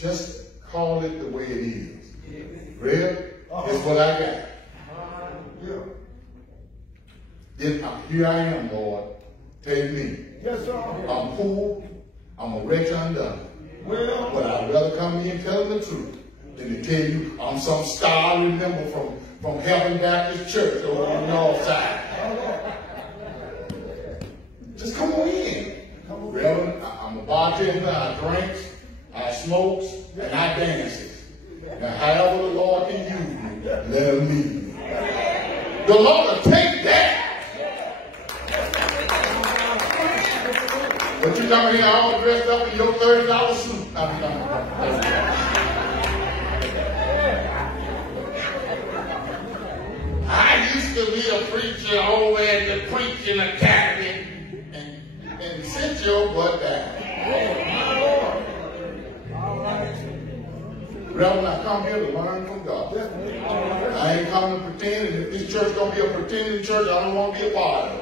Just call it the way it is. Really? It's what I got. Then here I am, Lord. Take me. Yes, sir. I'm poor. I'm a wretch undone. Well, but I'd rather come here and tell the truth than to tell you I'm some star I remember from Heaven Baptist Church over on the north side. Just come on in. Reverend, I'm a bartender, I drinks, I smokes, and I dances. Now, however the Lord can use me, let him lead me. The Lord will take that. But you come here all dressed up in your $30 suit. I used to be a preacher over at the Preaching Academy and sit your butt down. Reverend, I come here to learn from God. I ain't coming to pretend, and if this church gonna be a pretending church, I don't want to be a part of it.